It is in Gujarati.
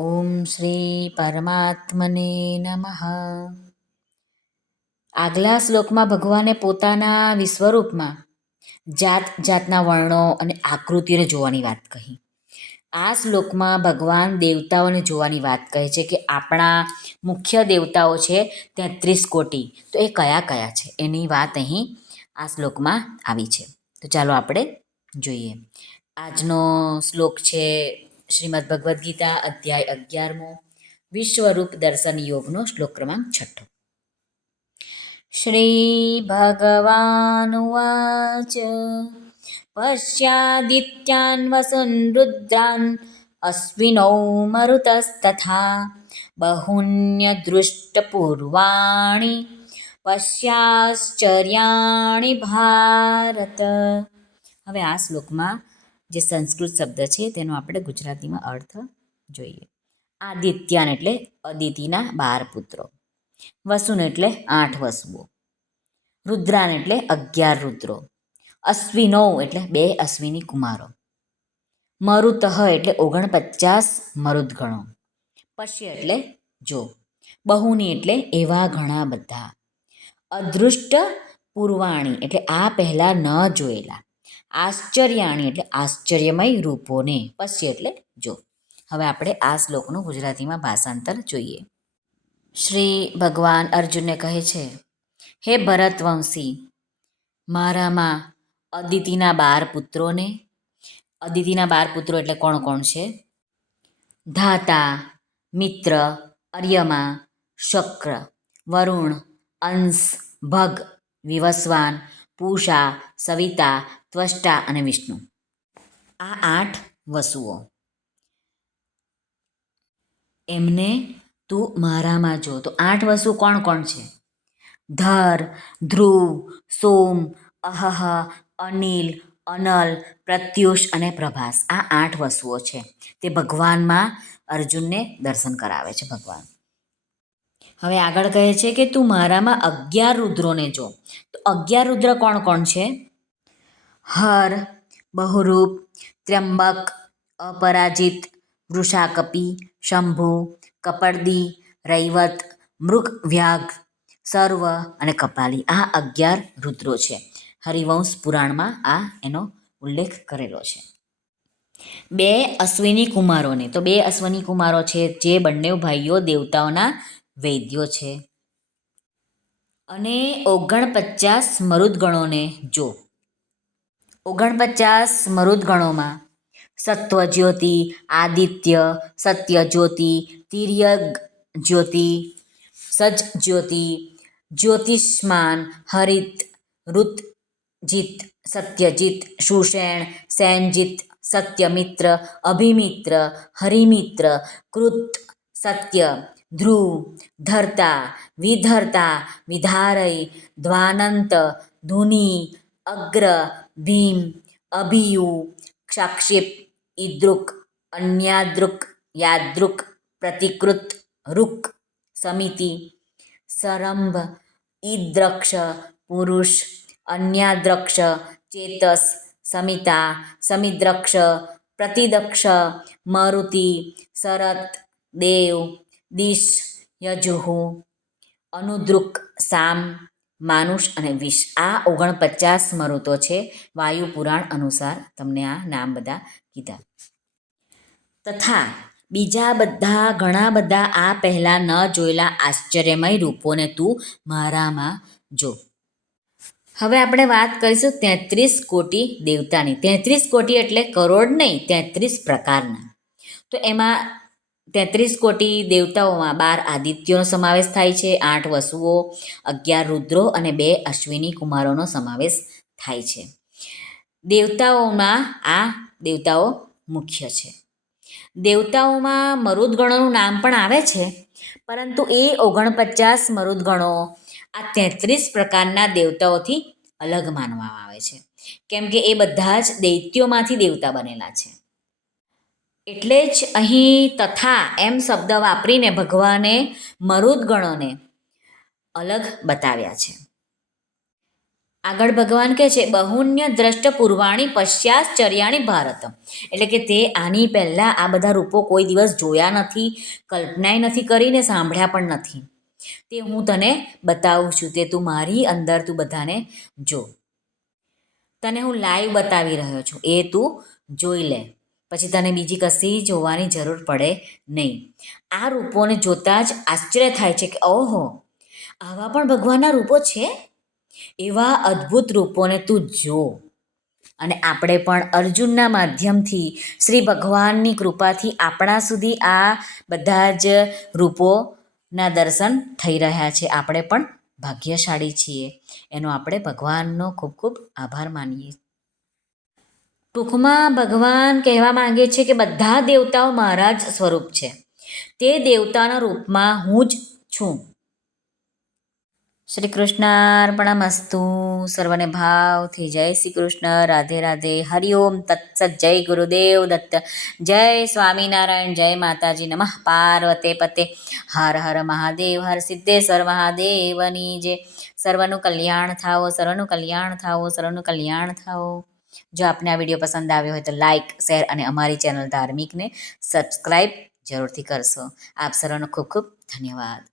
ઓમ શ્રી પરમાત્મને નમઃ આગલા શ્લોકમાં ભગવાને પોતાના વિશ્વરૂપમાં જાત જાતના વર્ણો અને આકૃતિને જોવાની વાત કહી. આ શ્લોકમાં ભગવાન દેવતાઓને જોવાની વાત કહે છે કે આપણા મુખ્ય દેવતાઓ છે તેત્રીસ કોટી. તો એ કયા કયા છે? એની વાત અહીં આ શ્લોકમાં આવી છે. તો ચાલો આપણે જોઈએ. આજનો શ્લોક છે શ્રીમદ ભગવદ્ ગીતા અધ્યાય અગિયારમો, વિશ્વરૂપ દર્શન યોગનો શ્લોક ક્રમાંક છઠ્ઠો. શ્રી ભગવાનુવાચ પશ્યાદિત્યાન વસુન રુદ્રાન, અશ્વિનૌ મરુતસ્તથા, બહુન્યદૃષ્ટપૂર્વાણી, પશ્યાશ્ચર્યાણી ભારત. હવે આ શ્લોકમાં જે સંસ્કૃત શબ્દ છે તેનો આપણે ગુજરાતીમાં અર્થ જોઈએ. આદિત્યાન એટલે અદિતિના બાર પુત્રો. વસુન એટલે આઠ વસુઓ. રુદ્રાન એટલે અગિયાર રુદ્રો. અશ્વિનો એટલે બે અશ્વિની કુમારો. મરુતઃ એટલે ઓગણપચાસ મરુદગણો. પશ્ય એટલે જો. બહુની એટલે એવા ઘણા બધા. અદૃષ્ટ પૂર્વાણી એટલે આ પહેલાં ન જોયેલા. આશ્ચર્યાણી એટલે આશ્ચર્યમય રૂપોને પશ્ય એટલે જો. હવે આપણે આ શ્લોકનું ગુજરાતીમાં ભાષાંતર જોઈએ. શ્રી ભગવાન અર્જુનને કહે છે, હે ભરતવંશી મારામાં અદિતિના બાર પુત્રોને અદિતિના બાર પુત્રો એટલે કોણ કોણ છે? ધાતા, મિત્ર, અર્યમા, શક્ર, વરુણ, અંશ, ભગ, વિવસ્વાન પૂષા, સવિતા, ત્વષ્ટા અને વિષ્ણુ. આ આઠ વસુઓ. એમને તું મારામાં જો. તો આઠ વસુ કોણ કોણ છે? ધર, ધ્રુવ, સોમ, અહહ, અનિલ, અનલ, પ્રત્યુષ અને પ્રભાસ. આ આઠ વસુઓ છે. તે ભગવાનમાં અર્જુનને દર્શન કરાવે છે, ભગવાન. હવે આગળ કહે છે કે તું મારામાં અગિયાર રુદ્રોને જો. તો અગિયાર રુદ્ર કોણ કોણ છે? હર, બહુરૂપ, ત્ર્યંબક, અપરાજિત, વૃષાકપી, શંભુ કપડદી રૈવત મૃગ વ્યાઘ સર્વ અને કપાલી. આ અગિયાર રુદ્રો છે. હરિવંશ પુરાણમાં આ એનો ઉલ્લેખ કરેલો છે. બે અશ્વિની કુમારોને. તો બે અશ્વિની કુમારો છે જે બંને ભાઈઓ દેવતાઓના વૈદ્યો છે. અને ઓગણપચાસ મરુદગણોને જો. ઓગણપચાસ મરુદગણોમાં સત્વજ્યોતિ, આદિત્ય, સત્યજ્યોતિ તિર્ય જ્યોતિ સજ્જ્યોતિ, જ્યોતિષ્માન, હરિત, ઋતજીત, સત્યજીત, સુષેણ, સૈનજીત, સત્યમિત્ર, અભિમિત્ર, હરિમિત્ર, કૃત, સત્ય ધ્રુવ, ધર્તા, વિધર્તા, વિધારય, દ્વાનંત, ધુની, અગ્ર, ભીમ, અભિયુ, ક્ષાક્ષિપ, ઈદૃક, અન્યાદૃક, યાદૃક, પ્રતિકૃત, રુક, સમિતિ, સરંભ, ઈદ્રક્ષ, પુરુષ, અન્યાદ્રક્ષ, ચેતસ, સમિતા, સમિદ્રક્ષ, પ્રતિદક્ષ, મરુતિ, શરત, દેવ દિશ યજુહુ, અનુદ્રુક સામ, માનુષ અને વિષ. આ ઓગણપચાસ મરુતો છે વાયુ પુરાણ અનુસાર. તમને આ નામ બધા કીધા. તથા બીજા બધા ઘણા બધા આ પહેલાં ન જોયેલા આશ્ચર્યમય રૂપોને તું મારામાં જો. હવે આપણે વાત કરીશું તેત્રીસ કોટી દેવતાની. તેત્રીસ કોટી એટલે કરોડ નહીં, તેત્રીસ પ્રકારના. તો એમાં તેત્રીસ કોટી દેવતાઓમાં બાર આદિત્યોનો સમાવેશ થાય છે, આઠ વસુઓ, અગિયાર રુદ્રો અને બે અશ્વિની કુમારોનો સમાવેશ થાય છે. દેવતાઓમાં આ દેવતાઓ મુખ્ય છે. દેવતાઓમાં મરુદગણોનું નામ પણ આવે છે, પરંતુ એ ઓગણપચાસ મરુદગણો આ તેત્રીસ પ્રકારના દેવતાઓથી અલગ માનવામાં આવે છે. કેમ કે એ બધા જ દૈત્યોમાંથી દેવતા બનેલા છે. એટલે જ અહીં તથા એમ શબ્દ વાપરીને ભગવાને મરુદગણોને અલગ બતાવ્યા છે. આગળ ભગવાન કહે છે, બહુન્ય દ્રષ્ટ પૂર્વાણી પશ્ચાશ્ચર્યાણી ભારત. એટલે કે તે આની પહેલાં આ બધા રૂપો કોઈ દિવસ જોયા નથી, કલ્પનાય નથી કરીને સાંભળ્યા પણ નથી. તે હું તને બતાવું છું, તે તું મારી અંદર તું બધાને જો. તને હું લાઈવ બતાવી રહ્યો છું, એ તું જોઈ લે. પછી તને બીજી કશી જોવાની જરૂર પડે નહીં. આ રૂપોને જોતાં જ આશ્ચર્ય થાય છે કે ઓહો, આવા પણ ભગવાનના રૂપો છે? એવા અદ્ભુત રૂપોને તું જો. અને આપણે પણ અર્જુનના માધ્યમથી શ્રી ભગવાનની કૃપાથી આપણા સુધી આ બધા જ રૂપોના દર્શન થઈ રહ્યા છે. આપણે પણ ભાગ્યશાળી છીએ. એનો આપણે ભગવાનનો ખૂબ ખૂબ આભાર માનીએ ટૂંકમાં ભગવાન કહેવા માંગે છે કે બધા દેવતાઓ મારા જ સ્વરૂપ છે. તે દેવતાના રૂપમાં હું જ છું. શ્રી કૃષ્ણાર્પણમસ્તુ સર્વને ભાવથી જય શ્રી કૃષ્ણ. રાધે રાધે. હરિઓમ તત્સત જય ગુરુદેવ દત્ત. જય સ્વામિનારાયણ. જય માતાજી. નમઃ પાર્વતે પતે. હર હર મહાદેવ. હર સિદ્ધેશ્વર મહાદેવની જે સર્વનું કલ્યાણ થાઓ, સર્વનું કલ્યાણ થાઓ, સર્વનું કલ્યાણ થાઓ. જો આપને આ વીડિયો પસંદ આવ્યો હોય તો લાઇક શેર અને અમારી ચેનલ ધાર્મિકને સબસ્ક્રાઈબ જરૂરથી કરશો. આપ સર્વનો ખૂબ ખૂબ ધન્યવાદ.